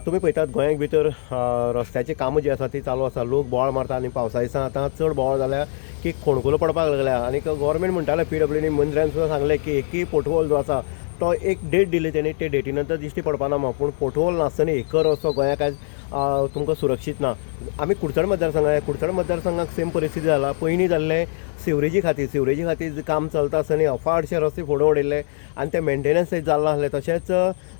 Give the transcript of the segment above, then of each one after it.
तुमी पळयतात गोंयाक भितर रस्त्याची कामां जी आसा ती चालू आसा. लोक बोवाळ मारता आनी पावसा दिसा आतां चड बोवाळ जाल्या की खोणकुलो पडपाक लागल्या. आनी गव्हर्मेंट म्हणटाले PWD मंत्र्यान सुद्दां सांगलें की एकूय पोटहोल जो आसा तो एक डेट दिली तेणी, ते डेटी नंतर दिश्टी पडपाना म्हणून. पूण पोटहोल नासतना एकय रस्तो गोंयाक आयज तुमकां सुरक्षीत ना. आमी कुडचड मतदारसंघाक सेम परिस्थिती जाला. पयलीं जाल्लें सिवरेजी खातीर काम चलता आसतना अफाटशे रस्ते फोडून उडयल्ले आनी ते मेंटेनन्स जाल्लो नासलें. तशेंच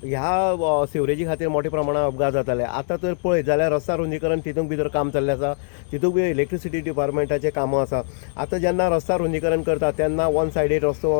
ह्या सिवरेजी खातीर मोठ्या प्रमाणात अपघात जाताले. आतां तर पळयत जाल्यार रस्ता रुंदीकरण तितूंत भितर काम चल्लें आसा. तितूंत भितर इलेक्ट्रिसिटी डिपार्टमेंटाचें कामां आसा. आतां जेन्ना रस्ता रुंदीकरण करता तेन्ना वन सायडीड रस्तो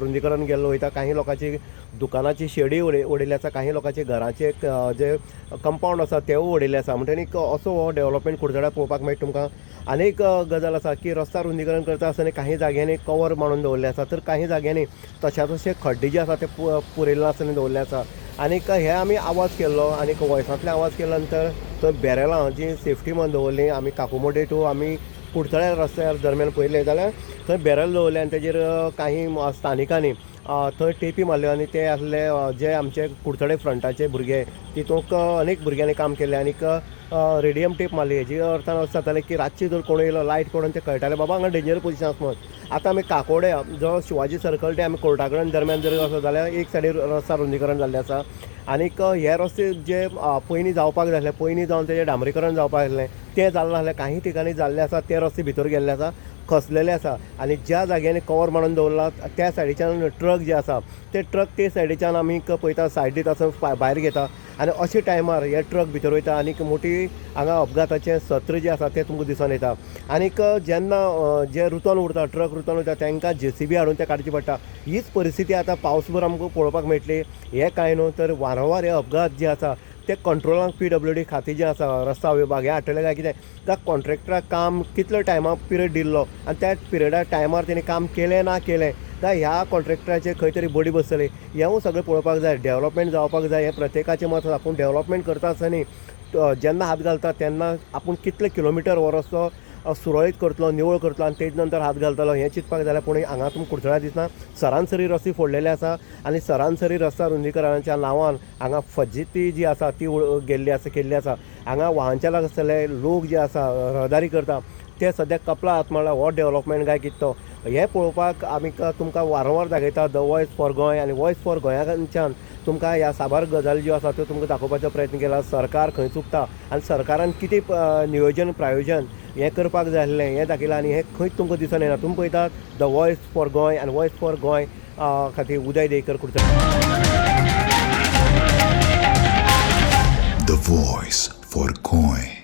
रुंदीकरण केल्लो वयता. काही लोकांची दुकानाची शेडी उडयल्ली आसा, काही लोकांचे घराचे जे कंपाऊंड आसा तेवूय उडयल्ले आसा. म्हणटकीर असो हो डेव्हलपमेंट कुडचड्यार पळोवपाक मेळटा तुमकां. आनी एक गजाल आसा की रस्ता रुंदीकरण करता आसतना काही जाग्यांनी कवर मारून दवरले आसा, तर काही जाग्यांनी तशे खड्डे जे आसा ते पुरयल्ले नासतना दवरले आसा. आनीक हे आमी आवाज केल्लो आनीक वॉयसांतले आवाज केल्या नंतर थंय बॅरलां जी सेफ्टी म्हणून दवरली. आमी काकुमोडे टू आमी कुडचड्या रस्त्यार दरम्यान पळयलें जाल्यार थंय बॅरल दवरले आनी तेजेर काही स्थानिकांनी थंय टेपी मारल्यो आनी ते आसले जे आमचे कुडचडे फ्रंटाचे भुरगे तितूंक अनेक भुरग्यांनी काम केलें. आनीक रेडियम टेप मारली. हेजी अर्थान अशें जातालें की रातची जर कोण येयलो लायट करून ते कळटालें बाबा हांगा डेंजर पोजिशन आसा म्हणून. आतां आमी काकोडे जो शिवाजी सर्कल ते आमी कोर्टा कडेन दरम्यान जर वचत जाल्यार एक सायडीर रस्ता रुंदीकरण जाल्लें आसा. आनीक हे रस्ते जे पयलीं जावपाक जाय आसले, पयलीं जावन तेजें डांबरीकरण जावपाक जाय तें जाल्लें नासलें. काही ठिकाणी जाल्लें आसा, ते रस्ते भितर गेल्ले आसा, खसलेले आसा. आनी ज्या जाग्यांनी कवर मारून दवरला त्या सायडीच्यान ट्रक जे आसा ते ट्रक ते सायडीच्यान आमी पळयता सायड दिता आसतना भायर घेता आनी अशे टायमार हे ट्रक भितर वयता आनीक मोठी हांगा अपघाताचें सत्र जे आसा तें तुमकां दिसून येता. आनीक जेन्ना जे रुतोन उरता ट्रक रुतोन उरता तांकां JCB हाडून ते काडची पडटा. हीच परिस्थिती आतां पावसभर आमकां पळोवपाक मेळटली. हे कांय न्हू तर वारंवार हे अपघात जे आसा ते कंट्रोलाक PWD खातें जें आसा रस्ता विभाग हें हाडटलें काय कितें त्या कॉन्ट्रॅक्टराक काम कितलो टायमा पिरियड दिल्लो आनी त्या पिरियडा टायमार तेणी काम केलें ना केलें काय ह्या कॉन्ट्रॅक्टराचेर खंय तरी बडी बसतली. हेंवूय सगळें पळोवपाक जाय. डेव्हलपमेंट जावपाक जाय हें प्रत्येकाचें मत आसा. पूण डेव्हलपमेंट करता आसतना जेन्ना हात घालता तेन्ना आपूण कितले किलोमिटर हो रस्तो सुरळीत करतलो, निवळ करतलो आनी तेजे नंतर हात घालतलो हें चिंतपाक जाल्यार पूण हांगा तुमकां कुडचड्यार दिसना सरासरी रस्ते फोडलेले आसा आनी सरासरी रस्ता रुंदीकरणाच्या नांवान हांगा फजिती जी आसा ती केल्ली आसा. हांगा वाहन चालक आसतले लोक जे आसा रहदारी करता ते सद्याक कपला हात मारला हो डेव्हलपमेंट काय कितें हें पळोवपाक आमी तुमकां वारंवार दाखयता द वॉयस फॉर गोंय आनी वॉयस फॉर गोंयाच्यान तुमकां ह्या साबार गजाली ज्यो आसा त्यो तुमकां दाखोवपाचो प्रयत्न केला. सरकार खंय चुकता आनी सरकारान कितें नियोजन प्रायोजन हें करपाक जाय आसलें हें दाखयलां आनी हें खंयच तुमकां दिसून येना. तुमी पळयतात द वॉयस फॉर गोंय आनी वॉयस फॉर गोंय खातीर उदय देयकर Kudchade. The Voice for Goy.